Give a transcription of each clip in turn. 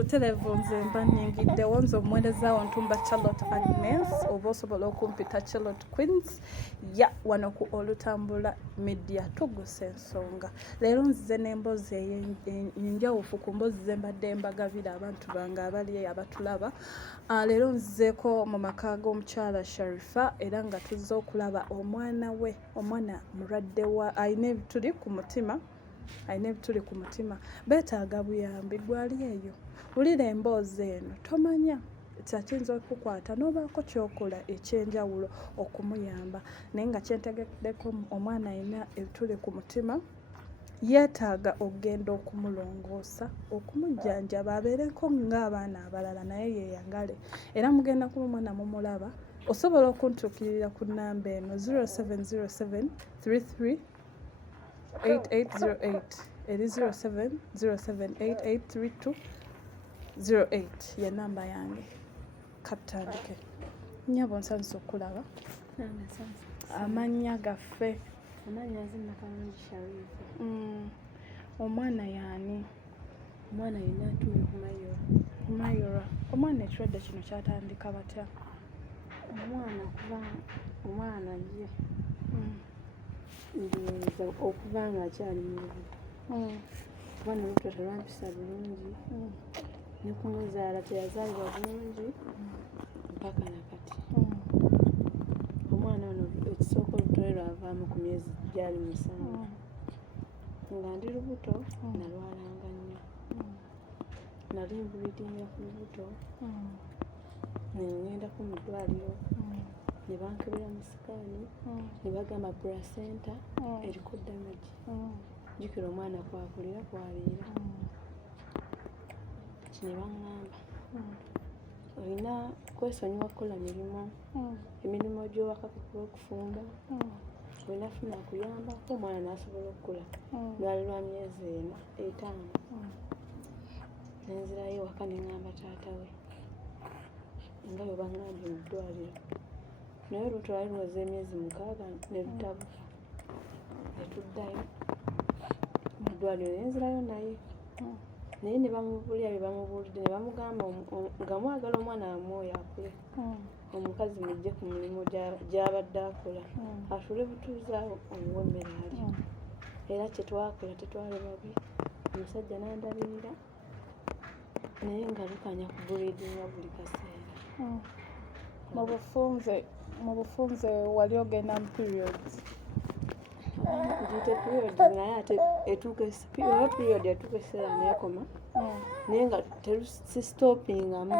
Butereevu nze mba nnyingiddewo nze omuweerezaawo Ntumba Charlotte Agnes oba osobola okumpita Charlotte Queens wano ku Olutambula Media tugusa ensonga. Leero nzize n'emboozi enjawufu ku mboozi ze mbadde mbagabira abantu bange abali abatulaba. Leero nzizeeko mu maka g'omukyala Sharifa era nga tuzze okulaba omwana we, omwana mulwadde wa ayina ebituli ku mutima. Beetaaga buyambi gwali eyo. Wulira emboozi eno tomanya kyakiyinza okukwata n'obaako kyokola ekyenjawulo okumuyamba. Naye nga kyentegeddeko omwana ayina ebituli ku mutima yeetaaga okugenda okumulongoosa, okumujjanjaba abeereko ng'abaana abalala naye yeeyagale. Era mugenda kuba omwana mumulaba. Osobola okuntuukirira ku nnamba eno 0707 33 8808 eri 0707883208 ye nnamba yange. Katandike. Nnyabo nsanyusa okulaba. Amannya gaffe. Amannya nzina Kalungi Sharifa. Omwana y'ani? Omwana yenna atume Humayura. Omwana ekirwadde kino kyatandika batya? Omwana ye ndowooza okuba ng'akyali mu lubuto. Kuba n'olubuto telwampisa bulungi. Ne kumuzaala teyazaalibwa bulungi mpaka nakati. Omwana ono ekisooka olutole lwavaamu ku myezi gyali 7. Nga ndi lubuto nalwalanga nnyo. Nali mbulidinga ku lubuto ne ŋŋendako mu ddwaliro ne bankebera mu sikaani ne bagamba placenta eriko damage. Jjukira omwana kwakulira kwaliira. Kati ne baŋŋamba olina kwesonyiwa kukola emirimu gy'owaka kuba okufumba, olina funa akuyambako. Omwana n'asobola okukula. Lwali lwa myezi 5. Nenzirayo ewaka ne ŋŋamba taata we nga bwe baŋŋambye mu ddwaliro. Naye olubuto lwali lumaze emyezi 6 ne lutabuka. Ne tuddayo mu ddwaliro ne nzirayo naye. Naye ne bamubulira bye bamubuulidde ne bamugamba nga mwagala omwana amwoyo akule. Omukazi mujje ku mirimu gy'abadde akola atuule butuuzi awo omuwe emmere alya. Era kye twakola tetwali babi. Omusajja n'andabirira naye nga lukanya kubuliidinga buli kaseera. Mu bufunze wali ogenda mu periods? Ngiite period naye ate etuuka period etuuka ekiseera neekoma naye nga sisitoopingamu.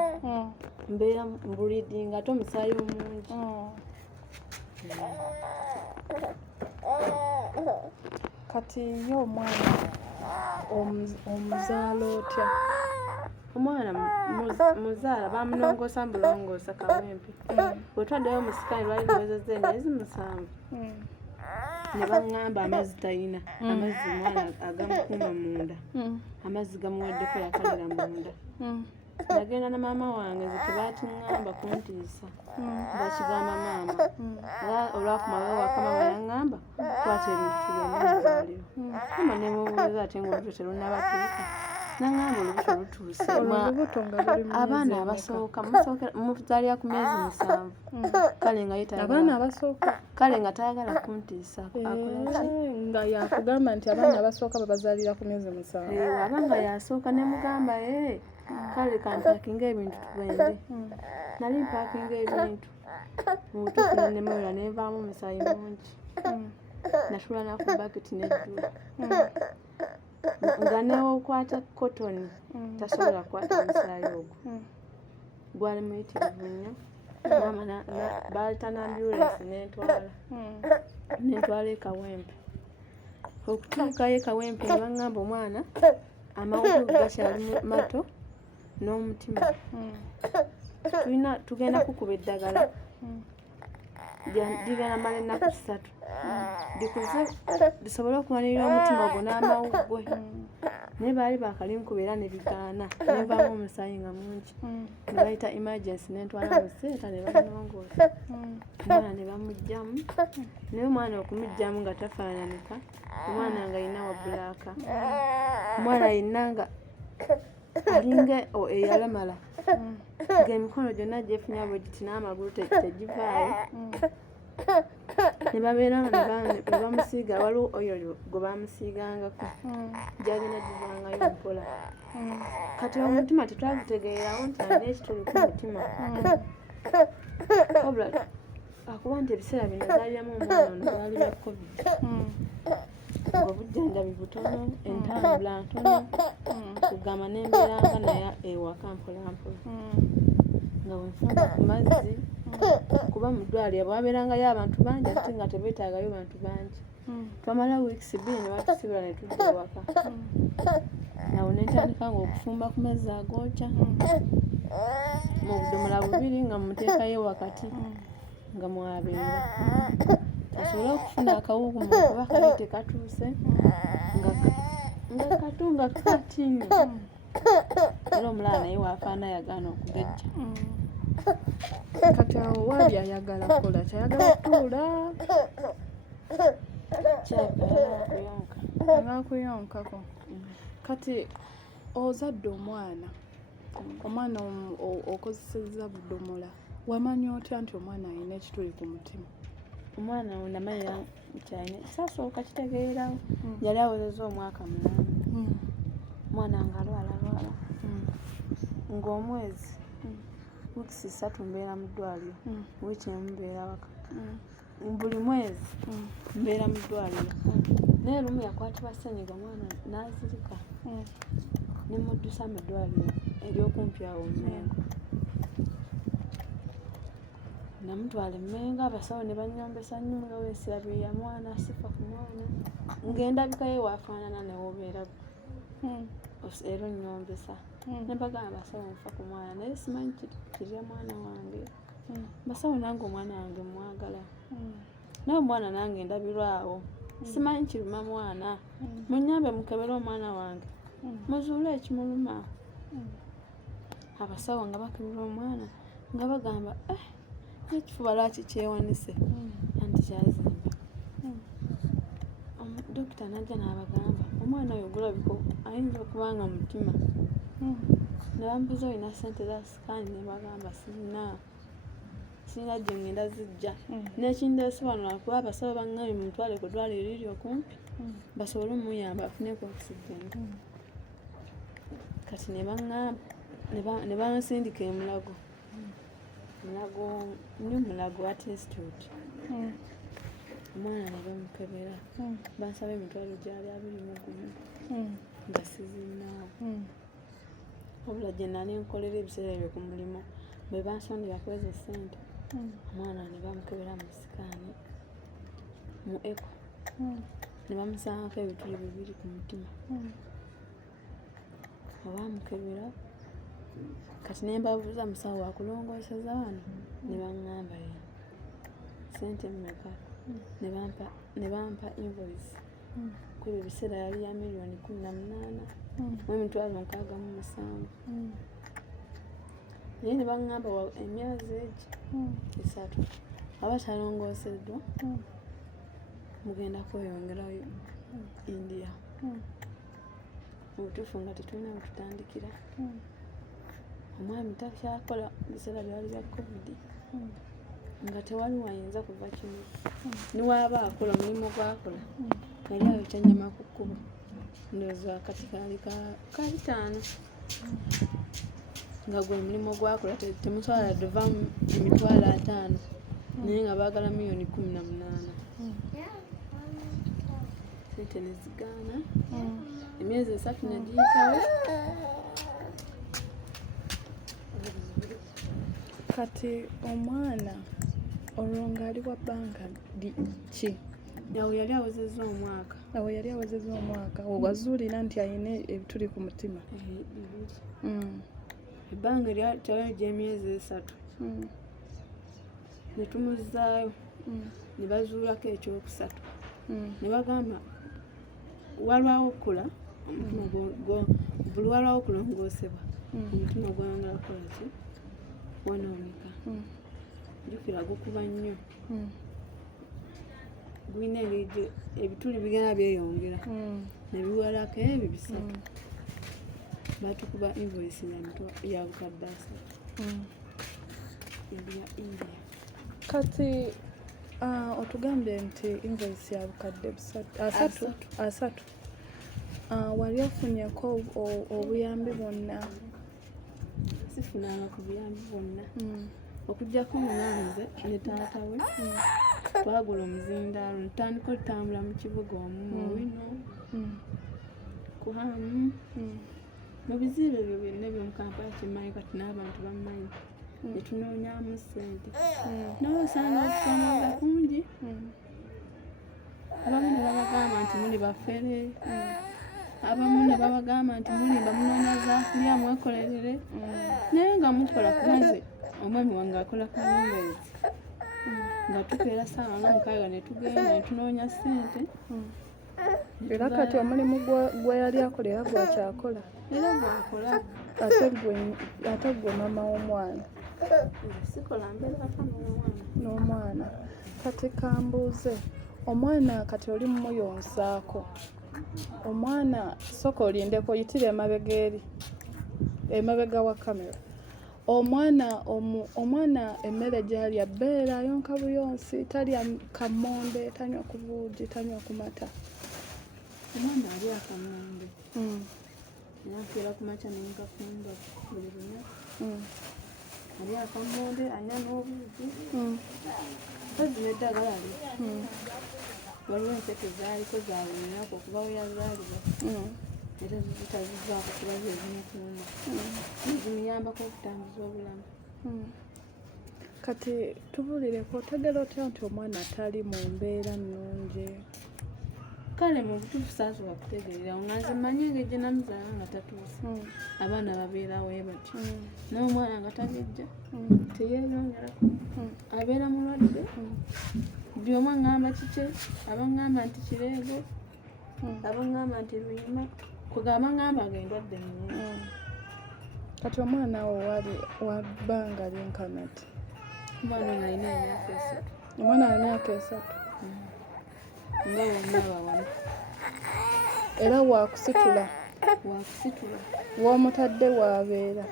Mbeera mbulidinga ate omusaayi omungi. Kati ye omwana omuzaala otya? Omwana muzaala bamunongoosa mu bulongoosa kawempe. Bwe twaddayo mu sikaani lwali luwezezza emyezi 7. Ne baŋŋamba amazzi talina. Amazzi omwana agamukuuma munda. Amazzi gamuweddeko yakalira munda. Nagenda na maama wange nze tebaatiŋŋamba kuntiisa. Bakigamba maama. Era olwakumawo waka maama yaŋŋamba kwata ebintu tugende mu ddwaliro. Maama ne mubuuza ate ng'olubuto terunnabatuuka. Naŋŋamba olubuto lutuuse. Abaana abasooka muzaalira ku myezi 7. Kale nga abaana abasooka kale nga tayagala kuntiisa. Nga yakugamba nti abaana abasooka babazaalira ku myezi 7. Aba nga yasooka ne mugamba kale kampakinga ebintu tugende. Nali mpakinga ebintu mu butuufu nennemerera ne nvaamu omusaayi mungi. Natula naku baketi n'ejjula. Nga neokwata kotoni tasobola kukwata omusaayi ogwo. Gwali muyitirivu nnyo. Maama baleeta n'ambyulensi nentwala ekawempe. Okutuukayo ekawempe ne baŋŋamba omwana amawuggwe gakyali mato n'omutima. Tugenda kukuba eddagala ligenda mala ennaku 3 likuze lisobole okumalirira omutima ogwo n'amawuggwe. Naye baali bakalinkuba era ne bigaana. Ne nvaamu omusaayi nga mungi. Ne bayita emergency nentwala mu senta ne bamunongoosa. Omwana ne bamuggyamu. Naye omwana okumuggyamu nga tafaananika. Omwana nga alina wa bbulaaka. Omwana yenna nga alinga eyalamala ng'emikono gyonna gyefunya bwe giti n'amagulu tegivaayo ne babeera ne bamusiiga waliwo oyo gwe bamusiigangako gyalina givangayo mpola kati omutima tetwagitegeerawo nti alina ekituli ku mutima wabula akuba nti ebiseera bino zaaliramu omwana ono baali bya covid obujanjabi butono entambula ntono kugamba n'embeeranga naye ewaka mpolampola nga wenfumba ku mazzi kuba mu ddwaliro bwabeerangayo abantu bangi ate nga tebeetaagayo bantu bangi twamala wiikisi 2 ne batusibula ne tudda ewaka awo nentandika nga okufumba ku mazzi agookya mu budomola 2 nga muteekayo wakati nga mwabeera asobole okufuna akawugumu kuba kali tekatuuse nga katunga kakatinya era omulala naye waafaana yagaana okugejja kati awo waali ayagala kola kyayagala tuula akuyonka kati ozadde omwana okozesezza budomola wamanya otya nti omwana alina ekituli ku mutima omwana we namanya kyalina kisasooka kitegeerawo yali awezezza omwaka 8 omwana nga alwala ng'omwezi wiikisi 3 mbeera mu ddwaliro wiiki emu mbeera waka buli mwezi mbeera mu ddwaliro naye lumu yakwatibwa ssenyiga omwana n'azirika ne muddusa mu ddwaliro ery'okumpi awo Mmengo namutwala Mmengo abasawo ne bannyombesa nnyo nga weesirabirira mwana asifa ku mwana ng'endabika ye waafaanana ne wobeera era onnyombesa ne bagamba abasawo nfa ku mwana naye simanyi kirya mwana wange basawo nange omwana wange mwagala naye omwana nange ndabirwawo simanyi kiruma mwana munyambe mukebere omwana wange muzuule ekimuluma abasawo nga bakebera omwana nga bagamba ekifuba lwaki kyewanise anti kyazimba dokita najja n'abagamba omwana oyo gulabika ayinza okubanga mutima ne bambuza olina ssente za sikaani ne bagamba sirina gye ngenda zijja n'ekindeese wano lwakuba abasawo baŋŋambye mutwale ku ddwaliro eriri okumpi basobole omuyamba afuneku okisidenti kati ne baŋŋamba ne bansindika emulago art institute omwana ne bamukebera bansaba emitwalo gyali 21 nga sizinaawo wabula gye nali nkolera ebiseera ebyo ku mulimu bwe bansondera kwezo ssente omwana ne bamukebera mu sikaani mu eko ne bamusangako ebituli 2 ku mutima abamukebera kati ne mbabuuza musawo wakulongooseza wano ne baŋŋamba ssente mmeka ne bampa invoice kuba ebiseera yali ya miliyoni 18 mu emitwalo 67 naye ne baŋŋamba emyezi egi 3 abatalongooseddwa mugenda kweyongerayo India mu butuufu nga tetulina wetutandikira omwami takyakola biseera byali bya covid nga tewali wayinza kuva kimu niwaaba akola omulimu gwakola yali ayo kyanjama ku kkubo ndowooza kati kaali ka 5 nga gwe omulimu gwakola temuswala dova emitwalo 5 naye nga baagala miliyoni 18 sente ne zigaana emyezi 3 negiyitawo kati omwana olwo ng'ali wa bbanga ki awo yali awezezza omwaka wazuulira nti alina ebituli ku mutima ebbanga lyatayo gy'emyezi 3 ne tumuzaayo ne bazuulako ekyokusatu ne bagamba walwawo okula omutima buli walwawo okulongoosebwa omutima gwayongera kukola ki wanooneka jjukira gukuba nnyo gulina engeri ebituli bigenda byeyongera ne biwerako ebyo 3 batukuba invoice ya bukadde ya India. Kati otugambye nti invoice ya bukadde asatu. Wali ofunyeko obuyambi bwonna? Sifunanga ku buyambi bwonna. Okujjako mulanze ne taata we twagula omuzindaalo ntandika otambula mu kibuga wino kuhamu mu bizibu ebyo byonna by'omu Kampala kimanyi kati n'abantu bamanyi ne tunoonyaamu ssente nawe osanga okusoma kungi abamu ne babagamba nti muli bafere abamu ne babagamba nti mulimba munoonya zaakulya mwekolerere naye nga mukola kumaze omwami wange akola kanyumba nga tukeera ssaawa nga mukaaga ne tugenda ne tunoonya ssente era kati omulimu gwe yali akolera gwakyakola era gwakola ate gwe mama w'omwana sikola mbeera n'omwana. Kati kambuuze omwana kati oli mumuyonsaako omwana soka olindeko oyitire emabega wa kamera omwana emmere gy'alya bbeera ayonka buyonsi talya kammonde tanywa ku buugi tanywa ku mata. omwana alya akammonde nakeera ku makya nenkafumba buli lunaku alya akammonde anywa n'obuugi mpozzi n'eddagala lye waliwo enseke zaaliko zawuliraku okuba we yazaalibwa era zitazivaako kuba zezimukuuma zimuyambako okutambuza obulamu. Kati tubuulireko otegera otya nti omwana atali mu mbeera nnungi? Kale mu butuufu saasobola kutegeerera nga nze mmanyi engeri gye namuzaala nga tatuuse abaana babeerawo bati n'omwana nga tagejja teyeeyongerako abeera mulwadde buli omu aŋŋamba kike abaŋŋamba nti kireego abaŋŋamba nti luyima kugamba ŋŋamba ng'endwadde nnyingi. Kati omwana wo wabbanga linkanati? Omwana ono alina emyaka 3. Omwana alina emyaka 3 nga wonna bawamu era wakusitula w'omutadde waabeera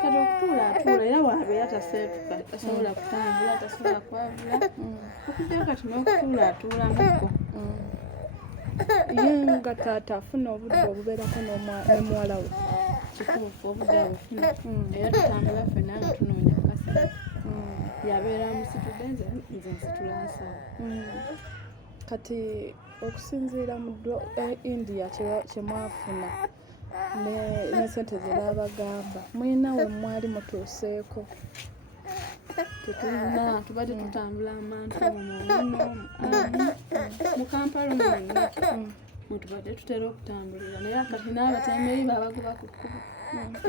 kati okutuula atuula era waabeera taseetuka tasobola kutambula tasobola kwavula okujja kati n'okutuula atuula mukko ye nga taata afuna obudde obubeerako ne muwala we kituufu obudde abufuna era tutambula ffenna nga tunoonya kasana yabeera musitudde nze nsitula nsawo. Kati okusinziira mu India kye mwafuna ne ssente ze babagamba mulina we mwali mutuuseeko? Tetulina tubadde tutambula amantu mu Kampala mwonna tubadde tutera okutambulira naye kati n'abatembeeyi babagoba ku kkubo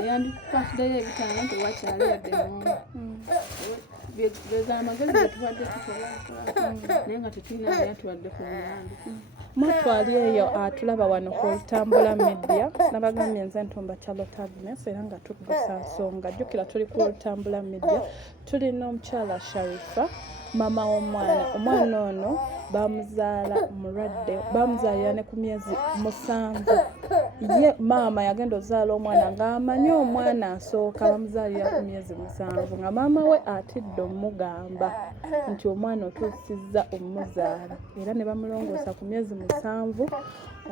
eyandikukwatireyo ebitaano nti wakyali yadde n'omu bega amagezi ge tubadde tukola naye nga tetulina naye tubadde ku bulambi. Mwatwali eyo atulaba wano ku Olutambula Media nabagambye nze Ntumba Charlotte Agnes era nga tukugusa nsonga jjukira tuli ku Olutambula Media tulina omukyala Sharifa mama w'omwana omwana ono bamuzaala mulwadde bamuzaalira ne ku myezi 7 ye maama yagenda ozaala omwana ng'amanyi omwana asooka bamuzaalira ku myezi 7 nga maama we atidde omugamba nti omwana otuusizza omuzaala era ne bamulongoosa ku myezi 7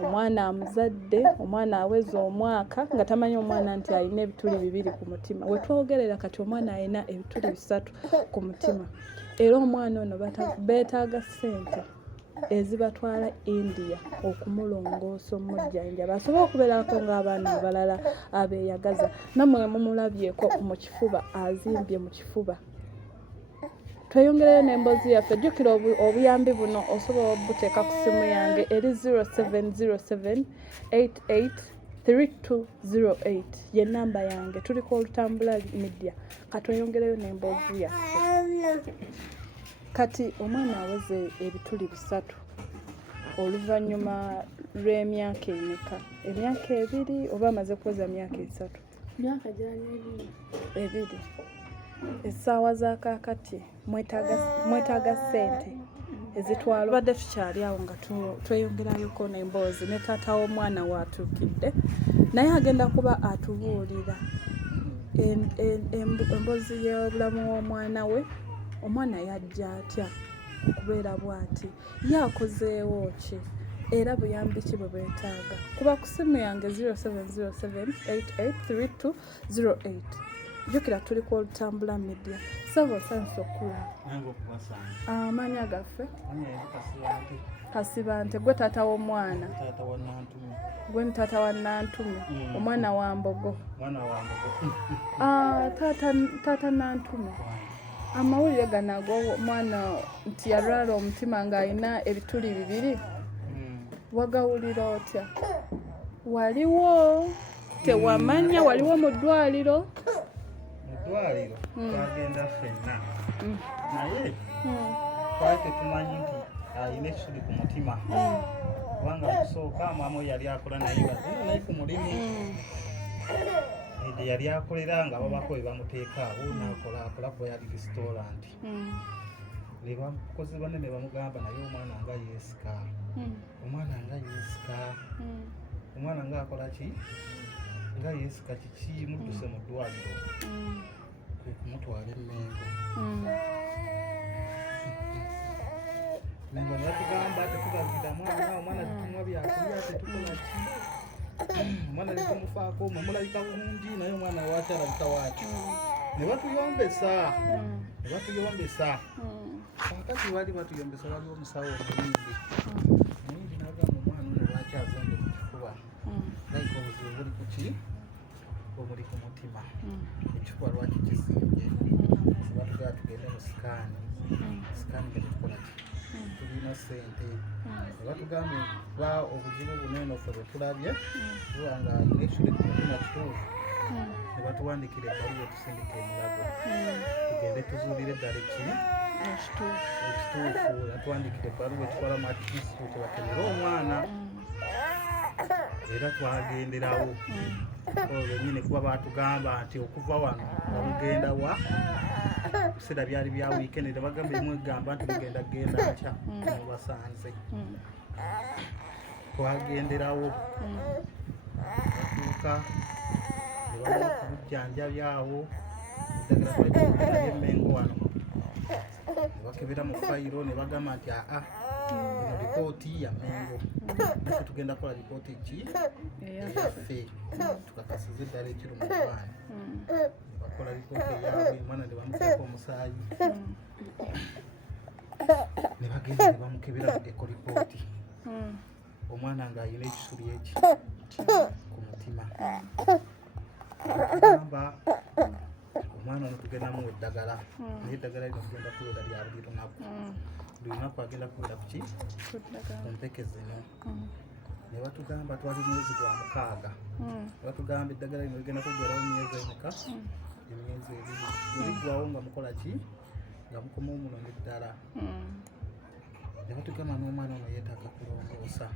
omwana amuzadde omwana aweza omwaka nga tamanyi omwana nti alina ebituli 2 ku mutima we twogerera kati omwana alina ebituli 3 ku mutima era omwana ono beetaaga ssente ezibatwala India okumulongoosa omujjanjaba asobola okubeerako ng'abaana abalala abeeyagaza nammwe mumulabyeko mu kifuba azimbye mu kifuba. Tweyongereyo n'emboozi yaffe jjukira obuyambi buno osobola obuteeka ku ssimu yange eri 0707883208 ye namba yange tuli ku Olutambula Media katweyongereyo n'emboozi yaffe. Kati omwana aweze ebituli 3 oluvannyuma lw'emyaka emeka emyaka 2 oba amaze kuweza myaka 3? Myaka gyali 2. Essaawa za kaakati mwetaaga ssente ezitwala badde tukyali awo nga tweyongerayoko n'emboozi ne taata w'omwana waatuukidde naye agenda kuba atubuulira emboozi y'obulamu w'omwana we omwana yajja atya okubeera bw'ati yaakozeewo ki era buyambi ki bwe beetaaga kuba ku simu yange 0707883208 jjukira tuli ku Olutambula Media saba osanise okulaba amanya gaffe Kasibante gwe taata w'omwana gwe taata wa Nantume omwana wa Mbogo taata Nantume amawulire gano ag'omwana nti yalwala omutima ng'alina ebituli 2 wagawulira otya waliwo tewamanya waliwo mu ddwaliro twagenda ffenna naye twali tetumanyi nti ayina ekituli ku mutima kubanga kusooka maama we yali akola naye ku mulimu gye yali akolera nga babako bebamuteeka awo nakola kuba yali restaurant bakozi banne ne bamugamba naye omwana nga yeesika omwana nga akola ki nga yeesika kiki mudduse mu ddwaliro kwe kumutwala emmengo mengo netugamba tetugagira omwana tetumwa byakulya tetukola ki omwana netumufaako mwe mulabika bulungi naye omwana waaki alabika waaki ne batuyombesa kakati baali batuyombesa waliwo omusawo omuyimbi nagamba omwana ono lwaki azonde mu kifuba layika obuzibu buli kuki obuli ku mutima ekifuba lwaki kisimbye batugaba tugende mu sikaani getukola ki tulina sente nebatugambye ba obuzibu bunene ffe bwe tulabye kubanga nekituli ku mutima kituufu nebatuwandikira ebbaluwa etusindika emulago tugende tuzuulire eddala ekituufu natwandikira ebbaluwa etwala mu institute batemere omwana era twagenderawo olwenyini kuba batugamba nti okuva wano bamugenda wa biseera byali bya wiikendi nebagamba emwegamba nti mugenda kugenda nkya mubasanze twagenderawo tuuka nebaba ku Bujanjabi awo eddagala twalitukubira ly'emmengo wano nebakebera mu fayiro nebagamba nti eno lipooti ya Mmengo naffe tugenda kukola lipooti ki eyaffe tukakasiza eddala ekiri mu baana nebakola lipooti eyaabwe omwana nebamuteeka omusaayi nebagenda nebamukebera eko lipooti omwana ng'ayina ekituli eki ku mutima tugamba omwana ono tugenda muwa eddagala naye eddagala lino tugenda kuwera lya buli lunaku agenda kuwera kuki ku mpeke zino ne batugamba twali mwezi gwa 6 batugamba eddagala lino ligenda kuggwerawo myezi emeka emyezi 2 bweliggwawo nga mukola ki nga mukoma omulondo ddala ne batugamba n'omwana ono yeetaaga kulongoosa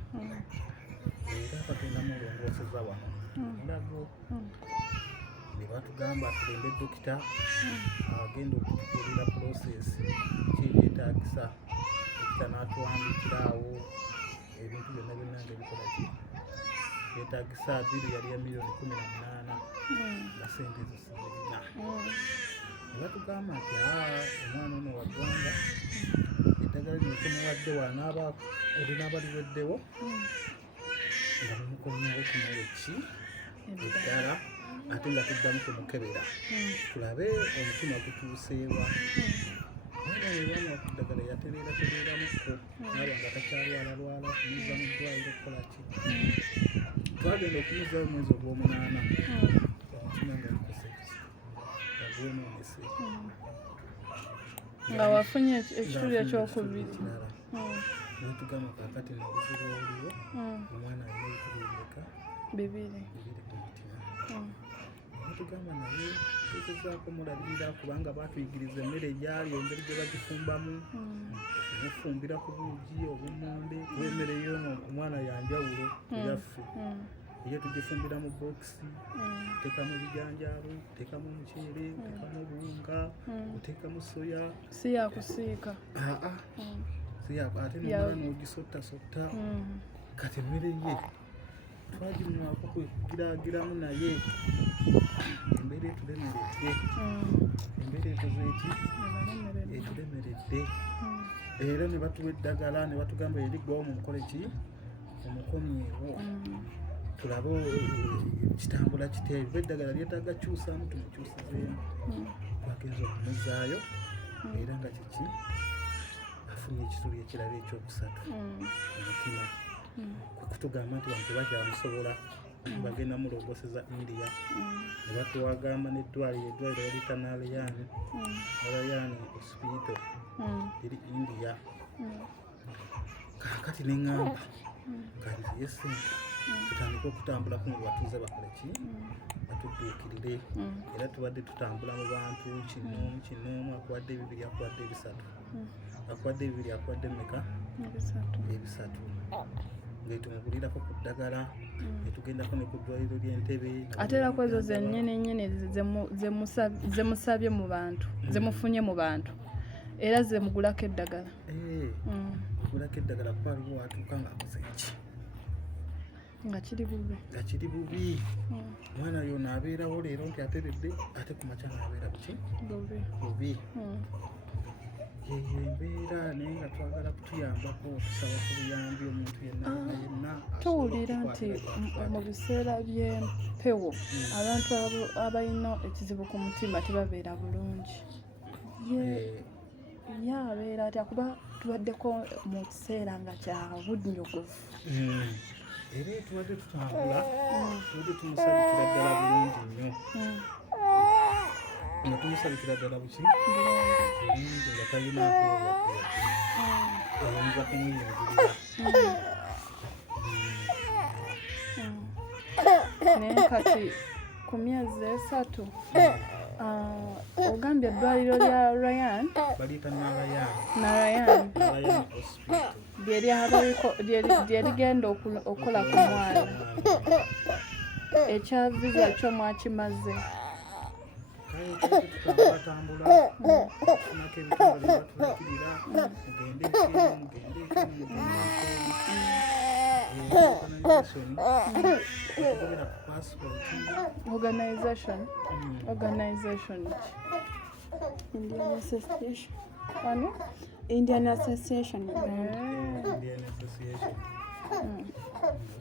era batugenda mulongooseza wano mulago ne batugamba tulende dokita agenda okutubuulira purosesi kyebyetaagisa dokita n'atuwandikira awo ebintu byonna nga bikola ki byetaagisa biru yali ya miliyoni 18 nga sente zisizirina ne batugamba nti omwana ono waggwanga eddagala lino temuwadde wanaaba olinaaba liweddewo nga mumukomyawo kumala ki eddala ate nga tuddamu kumukebera tulabe omutima gutuuseewa nebana okuddagala yatereeramuko naba nga takyalwalalwala kumuza mu ddwaliro okukola ki twagenda okumuzayo omwezi ogw'omunaana omutima nga lukose agwenoonese nga wafunye ekituli ekyokubiri netugamba kakati nobuzibu obuliwo omwana alina ebituli bimeka 2 ku mutima batugamba naye tugezaako mulabirira kubanga batuyigiriza emmere egyali engeri gye bagifumbamu okufumbira ku buugi obummonde emmere yono omwana yanjawulo yaffe iyo tugifumbira mu bokisi oteekamu ebijanjaalo oteekamu omuceere oteekamu obuwunga oteekamu soya si yakusiika ate nomala n'ogisottasotta kati emmere ye twagimuwako kwekugiraagiramu naye embeera etulemeredde embeera etuzeeki etulemeredde era ne batuwa eddagala ne batugamba erigwawo mumukole ki omukomyewo tulabe kitambula kiteebi eddagala lyetaaga kyusaamu tumukyusizeemu twagenza okumuzaayo era nga kiki afunye ekituli ekirala ekyokusatu omutima kutugamba nti wantu bakyamusobola bagenda mulogoseza India ne batwagamba n'eddwaliro baliyita Narayan hospital eri India kaakati neŋŋamba kati yesente tutandike okutambulako nga batuuze bakole ki batudduukirire era tubadde tutambula mu bantu kinoomu akuwadde ebibiri akuwadde ebisatu akuwadde ebibiri akuwadde mmeka ebisatu ngaetumugulirako ku ddagala netugendako ne ku ddwaliro ly'Entebbe ate era ku ezo zennyini zemusabye mu bantu zemufunye mu bantu era zemugulako eddagala gulako eddagala kuba aliwo watuuka ng'akoze eki nga kiri bubi omwana yo n'abeerawo leero nti ateredde ate ku makya n'abeera buki bubi yeyo embeera naye nga twagala kutuyambako okusaba ku buyambi omuntu yenna tuwulira nti mu biseera by'empewo abantu abalina ekizibu ku mutima tebabeera bulungi ye abeera atya kuba tubaddeko mu kiseera nga kya bunnyogovu era tubadde tutambula tubadde tumusabikira ddala bulungi nnyo nga tumusabikira ddala buki bulungi nga talinaako ayinza kumuyingirira naye kati ku myezi 3 ogambye eddwaliro lya Ryan baliyita Narayan hospital lyerigenda okukola ku mwana ekya visa kyo mwakimaze tutambula tunako ebitongole batulakirira mugende organization Indian Association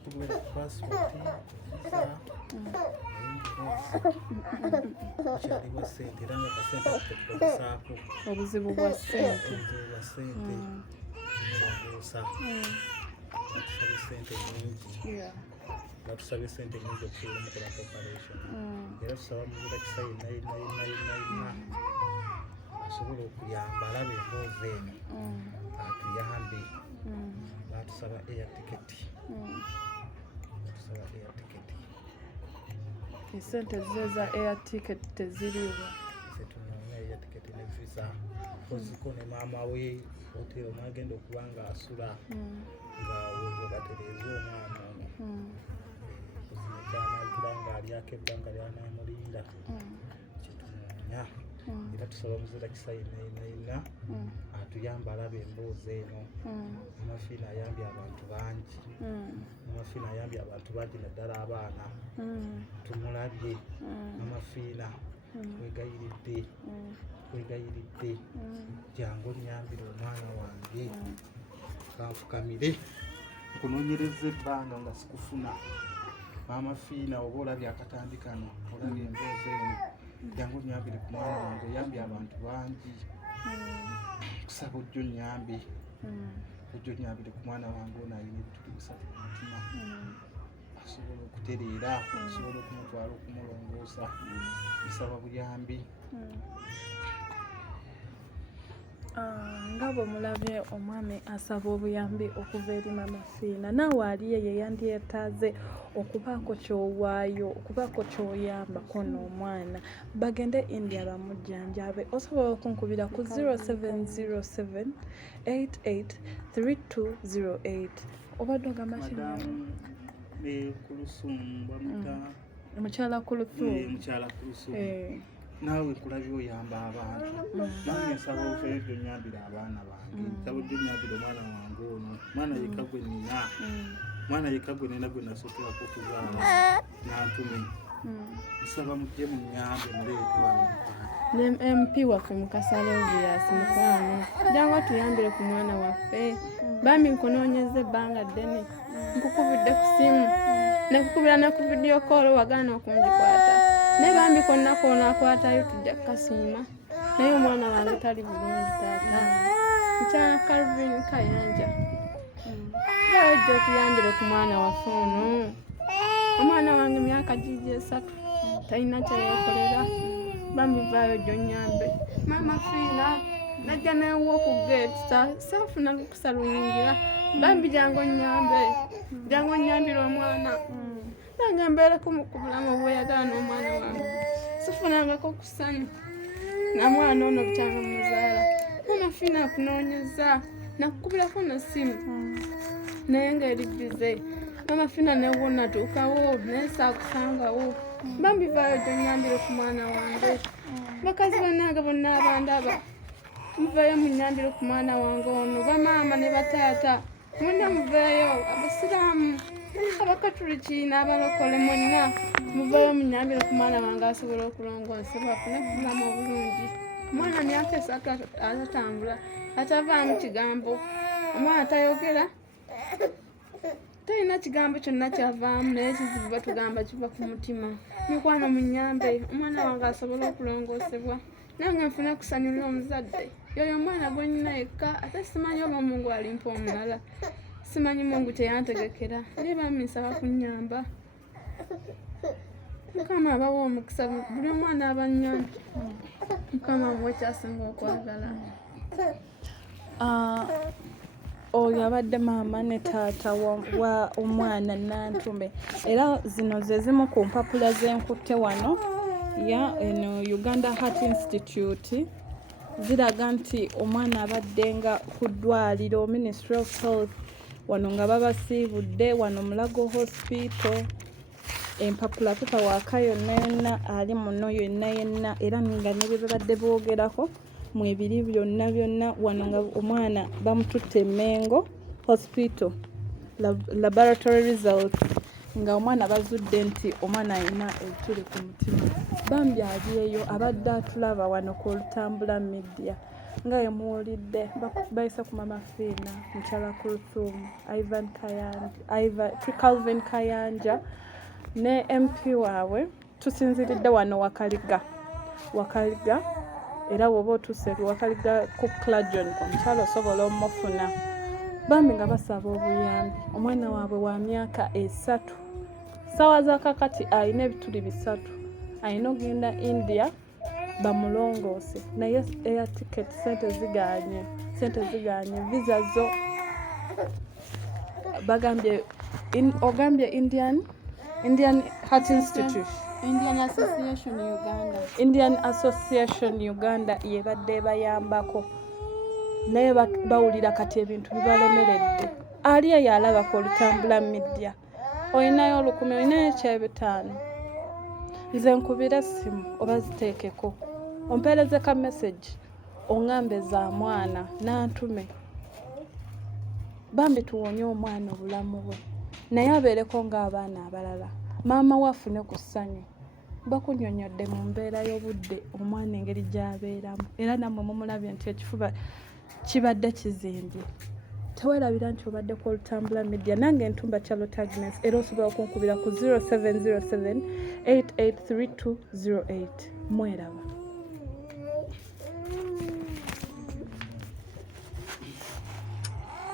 tugenda ku passport kyaliwo ssente era nga kasente tukozesaako obuzibu bwa ssente mulongoosa batusabye ssente nyingi batusabye ssente nyingi okusobola omukola operation era tusaba muzira kisa yenna asobola okuyamba alaba emboozi eno atuyambe batusaba air ticket esente zeza air ticket teziriwa tunoonya air ticket ne visa oziko ne maama we hotero mwagenda okuba nga asula nga webatereeza omwana ono ozinekyanaagira nga alyako ebbanga lyanamulinda kyetunoonya era tusaba muzira kisa yenna atuyamba alaba emboozi eno amafiina ayambye abantu bangi amafiina ayambye abantu bangi naddala abaana tumulabye amafiina wegayiridde jangu onyambire omwana wange kanfukamire nkunoonyereza ebbanga nga sikufuna amafiina oba olabye akatandikano olabye emboozi eno jangu onyambire ku mwana wange oyambye abantu bangi kusaba ojjo onyambire ku mwana wange ono ayina ebituli bisatu ku mutima asobola okutereera asobola okumutwala okumulongoosa bisaba buyambi nga bwe mulabye omwami asaba obuyambi okuva eri mamafiina naawe aliye yeyandyetaaze okubaako kyowaayo okubaako kyoyambako n'omwana bagende India bamujanjabe osobola okunkubira ku 0707 883208 obadde ogamba Kulusumba mukyala mukyala Kulusumu naawe kulabye oyamba abantu nange nsaba ofeyo gyonyambira abaana bange nsaba gyonyambira omwana wange ono mwana yekka gwe nina mwana yekka gwe nina gwe nasookeraku okuzaala nantume nsaba mujje munyambe muleete wano ne MP waffe Mukasala Obvious mukwano jangu tuyambire ku mwana waffe bambi nkunoonyeza ebbanga ddene nkukubidde ku simu nekukubira ne ku video call wagaana okungikwata naye bambi konna koonakwatayo tujja kukasiima naye omwana wange tali bulungi taata nkyana Calvin Kayanja bajja tuyambire ku mwana waffe ono omwana wange myaka gigi 3 talina kyeyekolera bambi vaayo gyonyambe mama fiina najja newo ku gate saafuna lukusa luyingira bambi jangu onyambire omwana nange mbeereko mu bulamu obweyagala n'omwana wange sifunangako kusanyu namwana ono bukyanga muzaala mama fiina akunoonyeza nakukubirako na simu naye ng'erijjuze mama fiina newo natuukawo naye saakusangawo bambi vaayo gyonyambire ku mwana wange bakazi bannange bonna abandaba muveeyo munyambire ku mwana wange ono bamaama ne bataata mwenna muveeyo abasiraamu abakatuliki n'abalokole mwenna muveeyo munyambire ku mwana wange asobola okulongoosebwa afune kubulamu obulungi omwana myaka 3 atatambula atavaamu kigambo omwana tayogera talina kigambo kyonna kyavaamu naye kizibu batugamba kiva ku mutima mukwano munyambe omwana wange asobola okulongoosebwa nange nfune kusanyulira omuzadde yoyo omwana gwe nnina yekka ate simanyi oba Mungu alimpa omulala simanyi Mungu teyantegekera naye bambi nsaba kunnyamba Mukama abawa omukisa buli omwana abanyambi Mukama muwe kyasinga okwagala. Oyo abadde maama ne taata wa omwana Nantume era zino ze zimu ku mpapula z'enkutte wano eno Uganda Heart Institute ziraga nti omwana abadde nga ku ddwaliro Ministry of Health wano nga babasiibudde wano Mulago Hospital empapula tutawaaka yonna ali muno yonna era nga ne bye babadde boogerako mu ebiri byonna wano nga omwana bamututte Mengo Hospital laboratory results nga omwana bazudde nti omwana alina ekituli ku mutima bambi alieyo abadde atulaba wano ku Olutambula Media nga yemuwulidde bayise ku mama Fiina Mukyala Kulthum Calvin Kayanja ne MP waabwe tusinziridde wano Wakaliga era woba otuuse Wakaliga ku Clajon omukyala osobola omufuna bambi nga basaba obuyambi omwana waabwe wa myaka 3 sawa za kakati alina ebituli 3 alina ogenda India bamulongoose naye air ticket sente ziganye visa zo bagambye ogambye Indian Heart Institute Indian Association Uganda yebadde bayambako naye bawulira kati ebintu bibalemeredde ali yalaba ku Olutambula Media olinayo 10 olinayo 5 nze nkubira simu oba ziteekeko ompeereze ka message ongambe za mwana Nantume bambi tuwonye omwana obulamu bwe naye abeereko ng'abaana abalala maama wafune ku ssanyu bakunyonyodde mu mbeera y'obudde omwana engeri gy'abeeramu era nammwe mumulabye nti ekifuba kibadde kizimbye teweerabira nti obadde ku Olutambula Media nange Ntumba Charlotte Agnes era osobola okunkubira ku 0707 883208 mweraba.